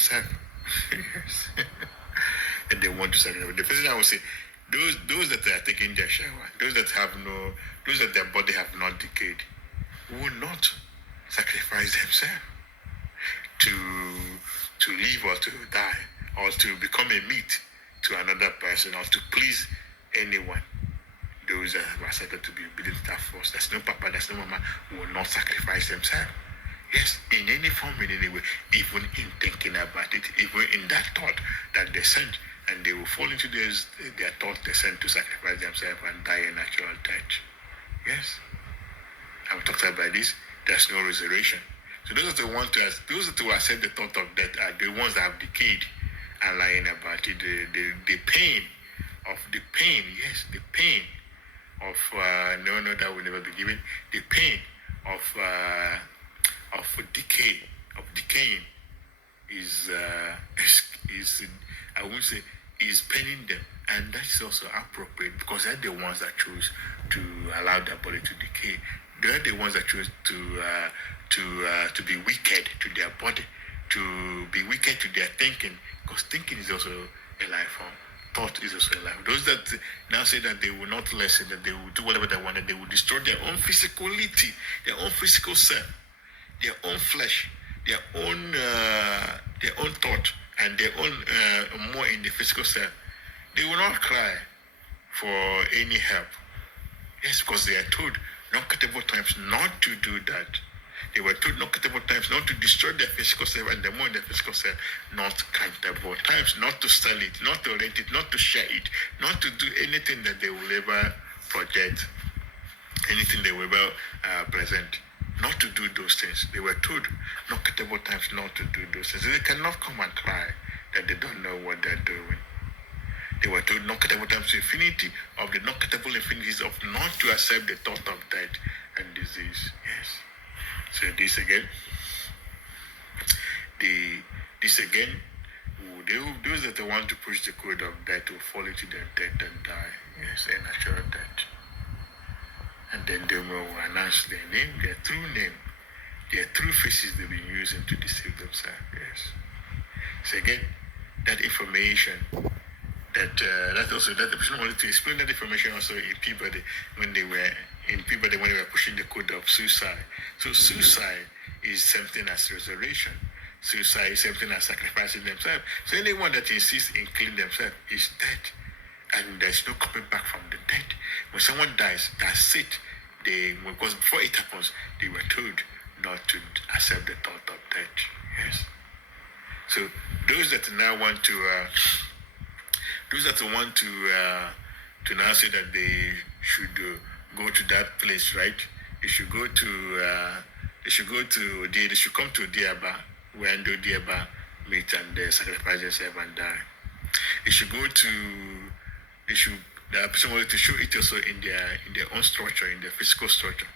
themselves. Yes. And they want to sacrifice. The person I would say, those that are taking their shower, those that their body have not decayed, will not sacrifice themselves to live or to die or to become a meat to another person or to please anyone. Those that have accepted to be obedient to that force, there's no papa, there's no mama, will not sacrifice themselves. Yes, in any form, in any way, even in thinking about it, even in that thought that they sent, and they will fall into their thought they sent to sacrifice themselves and die a natural death. Yes, I've talked about this. There's no resurrection. So those who accept the thought of death are the ones that have decayed and lying about it. The pain of no, that will never be given. The pain of decaying is I won't say is paining them, and that's also appropriate because they're the ones that choose to allow their body to decay. They're the ones that choose to be wicked to their body, to be wicked to their thinking, because thinking is also a life form. Thought is also a life. Those that now say that they will not listen, that they will do whatever they want, that they will destroy their own physicality, their own physical self, their own flesh, their own thought, and their own more in the physical self. They will not cry for any help. Yes, because they are told non-countable times not to do that. They were told non-countable times not to destroy their physical self, and the more in their physical self, not countable times not to sell it, not to rent it, not to share it, not to do anything that they will ever project, anything they will ever present. Not to do those things. They were told non-countable times not to do those things. They cannot come and cry that they don't know what they're doing. They were told non-countable times infinity of the non-countable infinities of not to accept the thought of death and disease. Yes. So this again, those that want to push the code of death will fall into their death and die. Yes, a natural death. And then they will announce their name, their true name, their true faces they've been using to deceive themselves. Yes. So again, that information, that the person wanted to explain that information also in Peabody when they were pushing the code of suicide. So suicide is something as resurrection. Suicide is something as sacrificing themselves. So anyone that insists in killing themselves is dead. And there's no coming back from the dead. When someone dies, that's it. Because before it happens, they were told not to accept the thought of death. Yes. So those that now want to now say that they should go to that place, right? They should come to Diaba, where Diaba meet and sacrifice themselves and die. The person wanted to show it also in their own structure, in their physical structure.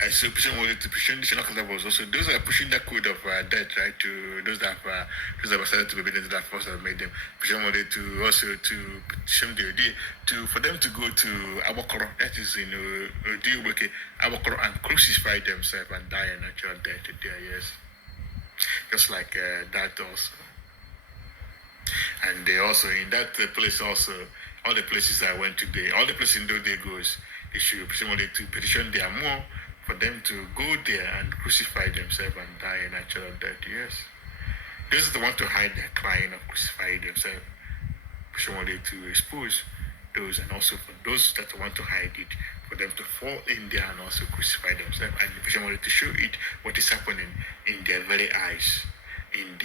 I say person wanted to push additional countables also. Those are pushing that code of death, right? To those that have started to be obedient to that force that made them. Person wanted to also to petition the idea for them to go to Abokoro, that is Abokoro, and crucify themselves and die a natural death there. Yes, just like that also. And they also in that place also, all the places I went today, all the places in those day goes, they should wanted to petition their mmuo for them to go there and crucify themselves and die a natural death. Yes. Those that want to hide their crying or crucify themselves, person wanted to expose those, and also for those that want to hide it, for them to fall in there and also crucify themselves. And the person wanted to show it what is happening in their very eyes, in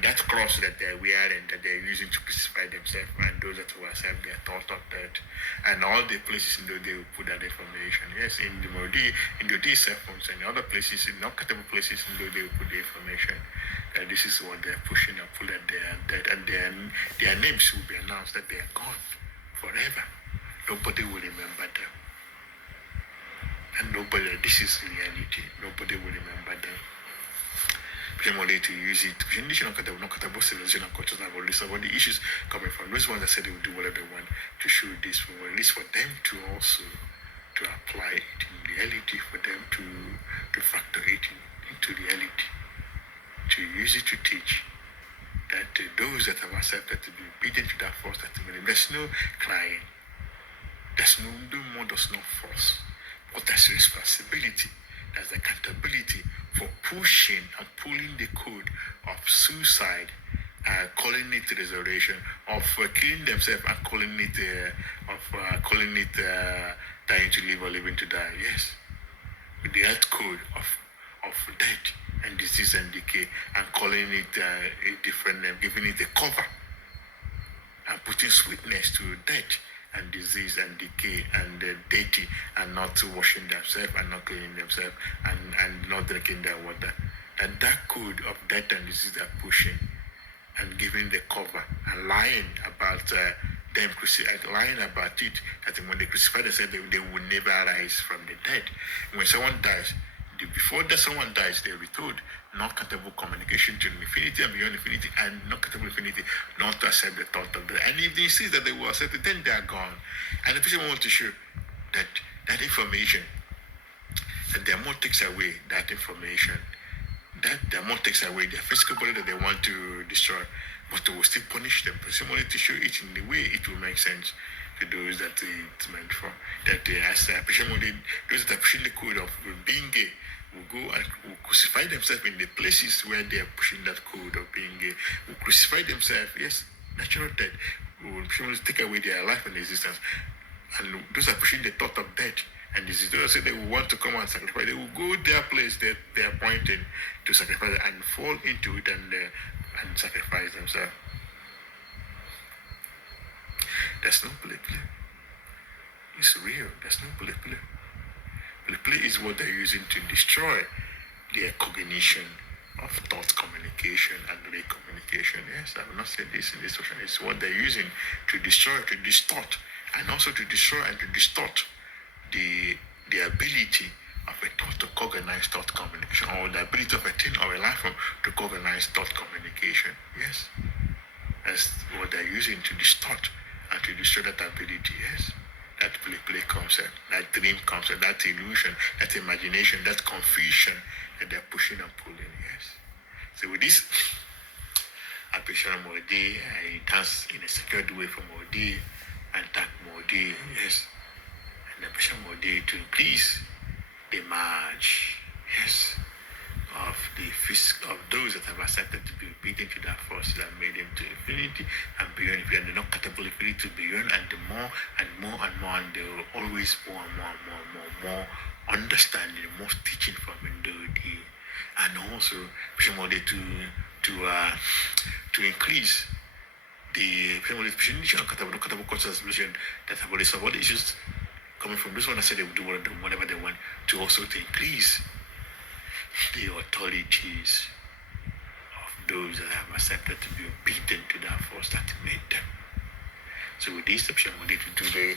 that cross that they're wearing, that they're using to crucify themselves, and those that will accept their thought of that, and all the places in the they will put that information. Yes, in the cell phones and other places, in non-countable places in the they will put the information that this is what they're pushing and pulling, they are dead, and their names will be announced that they are gone forever. Nobody will remember them, and this is reality. Nobody will remember them. Wanted to use it. About the issues coming from those ones that said they would do whatever they want to show this, for at least for them to also to apply it in reality, for them to factor it into reality. to use it to teach that those that have accepted to be obedient to that force that there's no crying, there's no more, there's no force, but there's responsibility, there's accountability for pushing and pulling the code of suicide, calling it resurrection, of killing themselves and calling it dying to live or living to die. Yes, with the earth code of death and disease and decay, and calling it a different name, giving it a cover, and putting sweetness to death and disease and decay and dirty, and not washing themselves and not cleaning themselves and not drinking their water. And that code of death and disease they're pushing and giving the cover and lying about them, lying about it, that when they crucify, they said they will never rise from the dead. When someone dies, before that someone dies, they'll be told non-countable communication to infinity and beyond infinity, and non-countable infinity not to accept the thought of death. And if they see that they will accept it, then they are gone. And the person wants to show that information, that their more takes away that information, that their more takes away their physical body that they want to destroy, but they will still punish them. Simply to show it in the way it will make sense to those that it's meant for. That as those that are pushing the code of being gay will go and will crucify themselves in the places where they are pushing that code of being gay, will crucify themselves, yes, natural death, will take away their life and existence. And those are pushing the thought of death and disease. Those say they will want to come and sacrifice. They will go their place that they are pointing to sacrifice and fall into it and sacrifice themselves. There's no play. It's real. There's no play. Play is what they're using to destroy their cognition of thought communication and ray communication. Yes, I will not say this in this section. It's what they're using to destroy, to distort, and also to destroy and to distort the ability of a thought to cognize thought communication, or the ability of a thing or a life form to cognize thought communication. Yes, that's what they're using to distort and to destroy that ability. Yes, that play concept, that dream concept, that illusion, that imagination, that confusion that they're pushing and pulling. Yes. So with this, I picture Modi, I dance in a secured way for Modi and thank Modi. Yes. And I picture Modi to increase the march, yes, of those that have accepted to be obedient to that force that made them to infinity and beyond, and they're not capable of infinity to beyond, and the more and more and more, and they will always more understanding, more teaching from Indodi, and also Modi to increase the countable conscious solution that have already solved all the issues coming from this one. I said they would do whatever they want, to also to increase the authorities of those that have accepted to be obedient to that force that made them. So with this section, we need to do the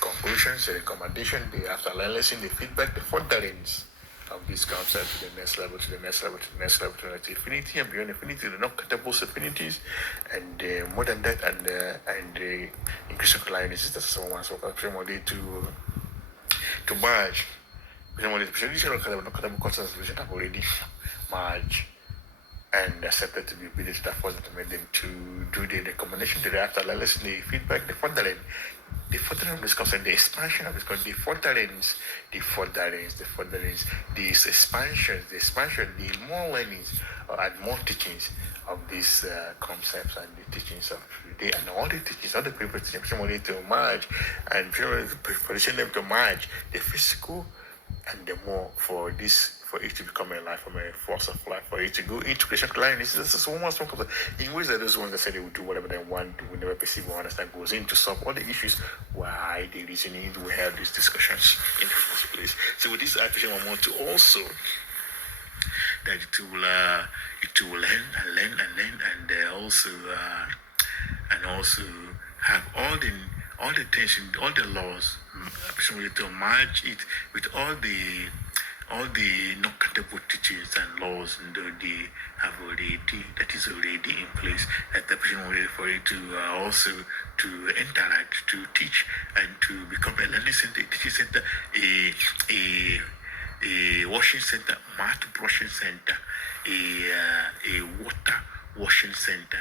conclusions, the recommendation, after listening, the feedback, the furtherance of this concept to the next level, to the next level, to the next level, to infinity and beyond infinity, the non-countable affinities, and more than that, and increasing alliances. That's someone so presumably to merge. Presumably, the non-countable constant solution have already merged and accepted to be obedient to that force that made them to do the recommendation, the after listening, the feedback, the furthering of this concept, the expansion of this concept, the expansion, the more learnings and more teachings of these concepts and the teachings of the day, and all the teachings, all the people teaching, presumably to merge and position them to merge the physical and the more for it to become a life, from a force of life, for it to go into creation line. This is almost in ways that those ones that say they will do whatever they want, will never perceive or understand, goes in to solve all the issues why the reasoning we have these discussions in the first place. So with this, I want to also that it will learn and also have all the things, all the laws, to merge it with all the non-countable teachings and laws that is already in place, that the person will for it to also to interact, to teach, and to become a learning center, a teaching center, a washing center, mat brushing center, a water washing center,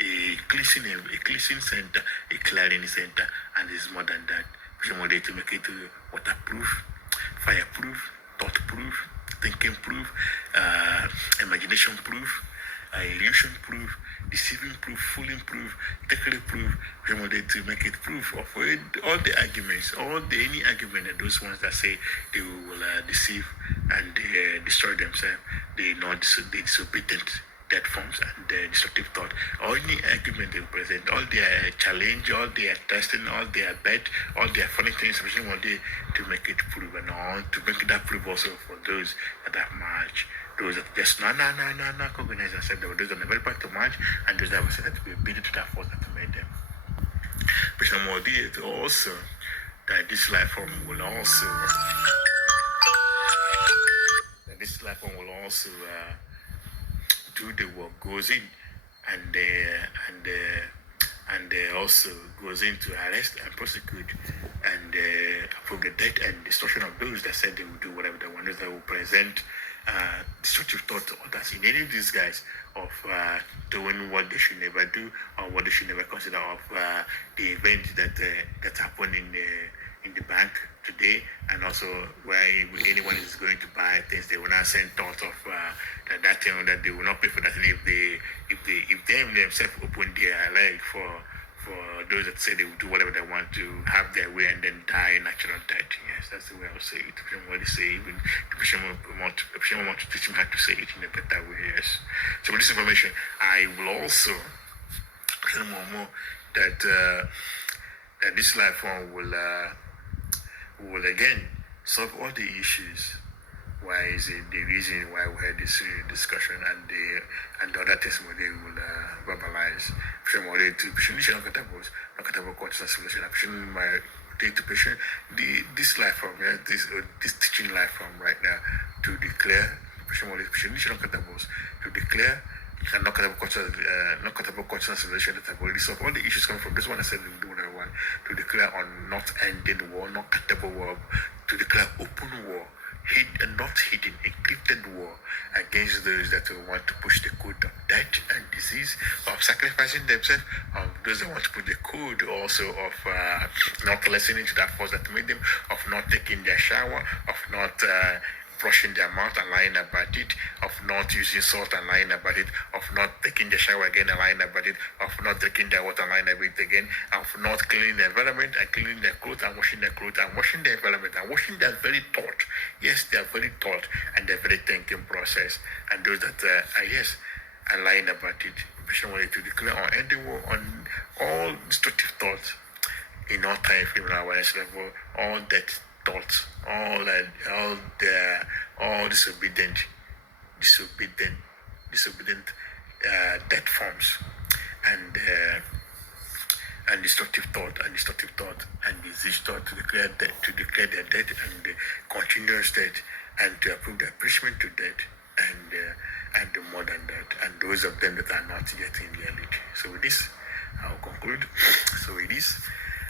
a cleansing center, a clearing center, and it's more than that. Somebody to make it waterproof, fireproof, thought-proof, thinking-proof, imagination-proof, illusion-proof, deceiving-proof, fooling-proof, technically-proof. Somebody to make it proof of all the arguments, any argument that those ones that say they will deceive and destroy themselves, they disobedient that forms and the destructive thought. All the argument they present, all their challenge, all their testing, all their bet, all their funny things, especially one day to make it prove and all, to make that prove also for those that have marched, those that just cognize and said, those that never back to march, and those that were said that to be obedient to that force that made them. But some more also that this life form will also do the work, goes in and also goes in to arrest and prosecute and approve the death and destruction of those that said they will do whatever they want, those that will present destructive thought to others in any disguise of doing what they should never do or what they should never consider of the event that happened in the bank today, and also where anyone is going to buy things, they will not send thoughts of that thing that they will not pay for that thing if they themselves open their leg for those that say they will do whatever they want to have their way and then die natural death. Yes, that's the way I would say it. What they say, even the patient want to teach them how to say it in a better way. Yes. So with this information, I will also tell more that that this life form will again solve all the issues. Why is it the reason why we had this discussion and the other testimony will verbalize? Somebody to patient countables, courts and solution. Patient my take to patient this life form, this teaching life form right now to declare patient countables to declare. And not countables courts and solution that have already solved all the issues coming from this one. I said we'll do what I want to declare on not ending war, not countable war, to declare open war. Not hidden, encrypted war against those that want to push the code of death and disease, of sacrificing themselves, of those that want to put the code also of not listening to that force that made them, of not taking their shower, of not brushing their mouth and lying about it, of not using salt and lying about it, of not taking the shower again and lying about it, of not taking their water and lying about it again, of not cleaning the environment and cleaning their clothes and washing their clothes and washing the environment and washing their very thought. Yes, their very thought and their very thinking process. And those that are lying about it. Patient wanted to declare on any war on all destructive thoughts in all time frame and awareness level, all that thoughts, all disobedient death forms and destructive thought and disease thought to declare their death and continuous death and to approve their punishment to death and more than that, and those of them that are not yet in the elite. So with this, I'll conclude. So it is.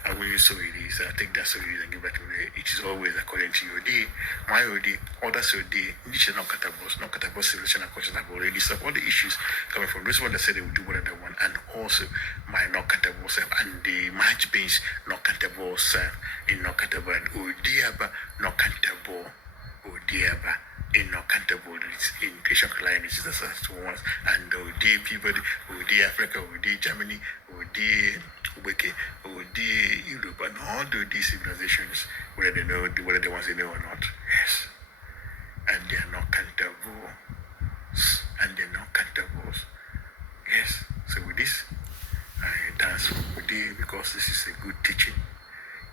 I will use so it is. I take that so it is and give that to me. It is always according to your day, my OD, others OD, which is not countables, solution and questions have already solved all the issues coming from those ones that said they will do whatever they want, and also my not countable self and the match beings not countable self in not countable and Odiaba not countable, Odiaba. In no countable in Christian clients, that's ones, and OD people, OD Africa, OD Germany, OD Wiki, OD Europe, and all these civilizations, whether they know whether they want to know or not. Yes. And they are not countable. And they're not countables. Yes. So with this, I dance with you because this is a good teaching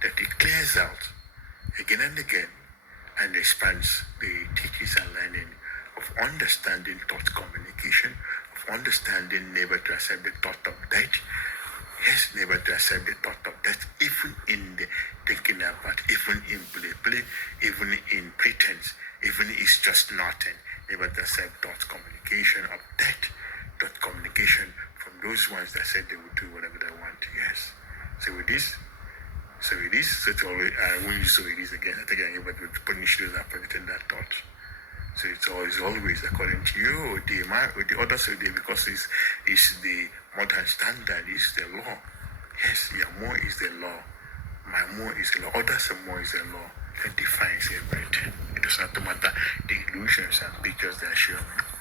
that it clears out again and again and expands the teachings and learning of understanding thought communication, of understanding never to accept the thought of death. Yes, never to accept the thought of death, even in the thinking about, even in play, even in pretense, even it's just nothing. Never to accept thought communication of death, thought communication from those ones that said they would do whatever they want. Yes. So with this, so it is. So it's always, I won't use so it is again. I think I'm able to punish those that are predicting that thought. So it's always according to you. The others say because it's the modern standard, is the law. Yes, your more is the law. My more is the law. Others say more is the law. That defines everything. It does not matter the illusions and pictures they are showing.